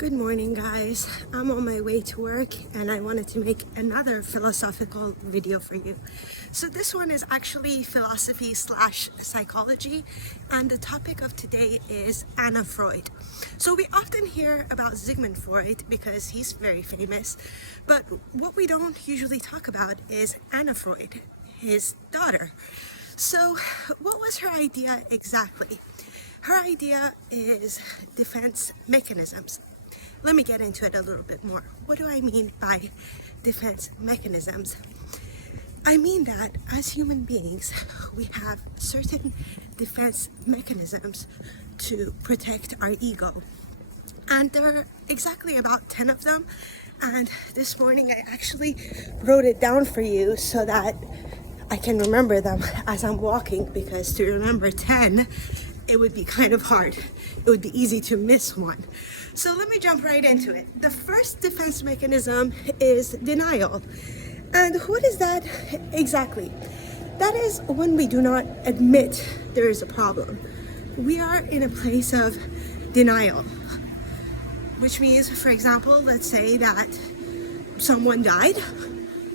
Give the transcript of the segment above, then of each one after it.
Good morning, guys. I'm on my way to work and I wanted to make another philosophical video for you. So this one is actually philosophy slash psychology, and the topic of today is Anna Freud. So we often hear about Sigmund Freud because he's very famous, but what we don't usually talk about is Anna Freud, his daughter. So what was her idea exactly? Her idea is defense mechanisms. Let me get into it a little bit more. What do I mean by defense mechanisms? I mean that as human beings, we have certain defense mechanisms to protect our ego. And there are exactly about 10 of them. And this morning I actually wrote it down for you so that I can remember them as I'm walking, because to remember 10, it would be kind of hard. It would be easy to miss one. So let me jump right into it. The first defense mechanism is denial. And what is that exactly? That is when we do not admit there is a problem. We are in a place of denial, which means, for example, let's say that someone died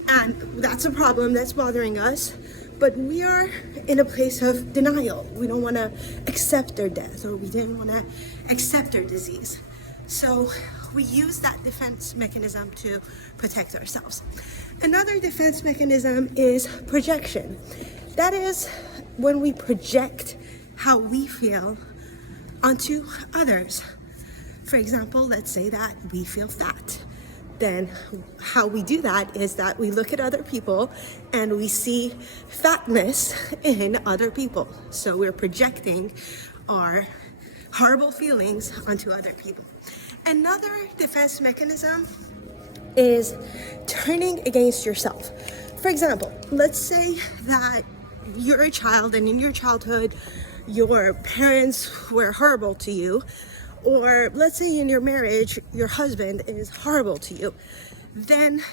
and that's a problem that's bothering us, but we are in a place of denial. We don't want to accept their death, or we didn't want to accept their disease. So we use that defense mechanism to protect ourselves. Another defense mechanism is projection. That is when we project how we feel onto others. For example, let's say that we feel fat. Then how we do that is that we look at other people and we see fatness in other people. So we're projecting our horrible feelings onto other people. Another defense mechanism is turning against yourself. For example, let's say that you're a child and in your childhood your parents were horrible to you, or let's say in your marriage your husband is horrible to you. Then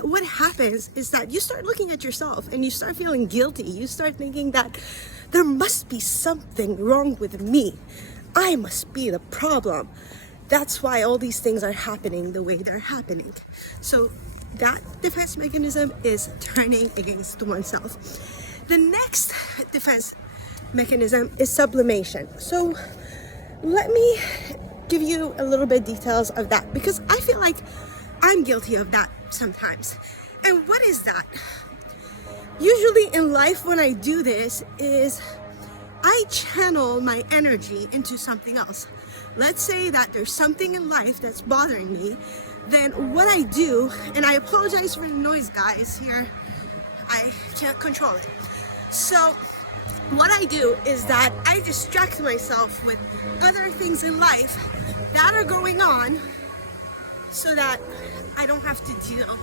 what happens is that you start looking at yourself and you start feeling guilty. You start thinking that there must be something wrong with me. I must be the problem. That's why all these things are happening the way they're happening. So that defense mechanism is turning against oneself. The next defense mechanism is sublimation. So let me give you a little bit details of that, because I feel like I'm guilty of that sometimes. And what is that? Usually in life when I do this is I channel my energy into something else. Let's say that there's something in life that's bothering me. Then what I do, and I apologize for the noise, guys, here, I can't control it. So what I do is that I distract myself with other things in life that are going on so that I don't have to deal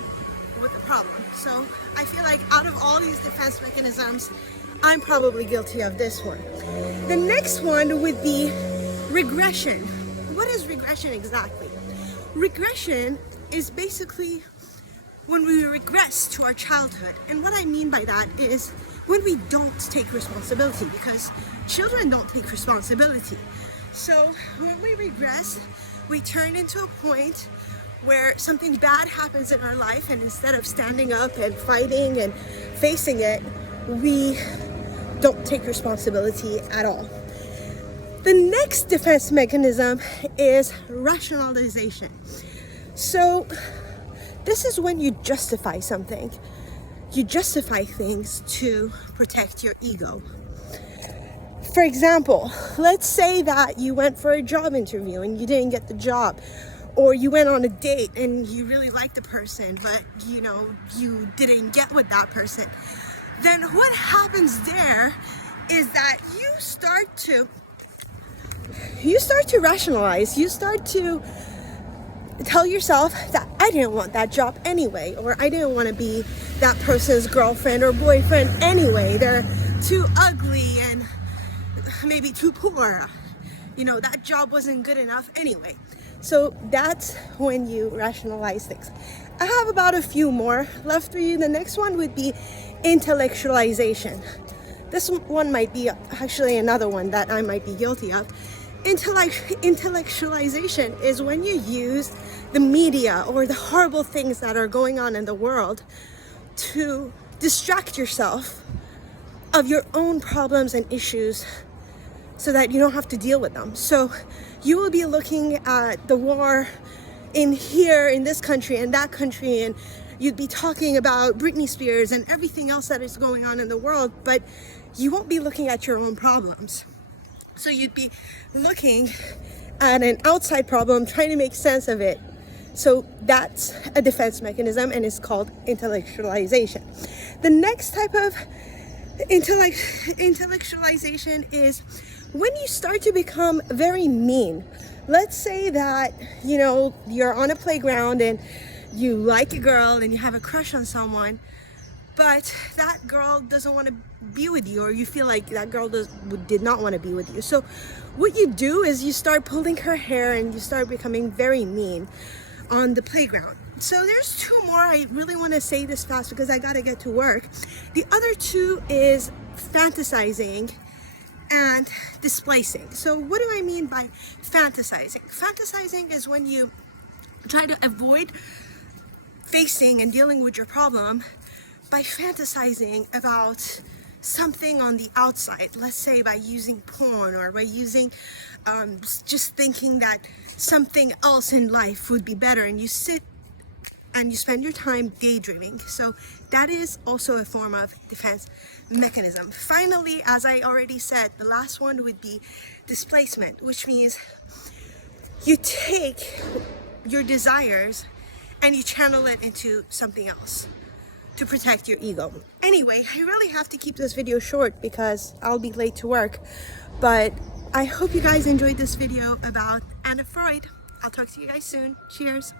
with the problem. So I feel like out of all these defense mechanisms, I'm probably guilty of this one. The next one would be regression. What is regression exactly? Regression is basically when we regress to our childhood. And what I mean by that is when we don't take responsibility, because children don't take responsibility. So when we regress, we turn into a point where something bad happens in our life, and instead of standing up and fighting and facing it, we don't take responsibility at all. The next defense mechanism is rationalization. So this is when you justify something. You justify things to protect your ego. For example, let's say that you went for a job interview and you didn't get the job, or you went on a date and you really liked the person, but you didn't get with that person. Then what happens there is that you start to rationalize. You start to tell yourself that I didn't want that job anyway, or I didn't want to be that person's girlfriend or boyfriend anyway. They're too ugly and maybe too poor. That job wasn't good enough anyway. So that's when you rationalize things. I have about a few more left for you. The next one would be intellectualization. This one might be actually another one that I might be guilty of. Intellectualization is when you use the media or the horrible things that are going on in the world to distract yourself of your own problems and issues so that you don't have to deal with them. So you will be looking at the war in this country and that country, and you'd be talking about Britney Spears and everything else that is going on in the world, but you won't be looking at your own problems. So you'd be looking at an outside problem, trying to make sense of it. So that's a defense mechanism, and it's called intellectualization. The next type of intellectualization is when you start to become very mean. Let's say that, you're on a playground and you like a girl and you have a crush on someone, but that girl doesn't want to be with you, or you feel like that girl did not want to be with you. So what you do is you start pulling her hair and you start becoming very mean on the playground. So there's two more. I really want to say this fast because I got to get to work. The other two is fantasizing and displacing. So what do I mean by fantasizing? Fantasizing is when you try to avoid facing and dealing with your problem by fantasizing about something on the outside. Let's say by using porn, or by using just thinking that something else in life would be better, and you sit and you spend your time daydreaming. So that is also a form of defense mechanism. Finally, as I already said, the last one would be displacement, which means you take your desires and you channel it into something else to protect your ego. Anyway, I really have to keep this video short because I'll be late to work, but I hope you guys enjoyed this video about Anna Freud. I'll talk to you guys soon. Cheers.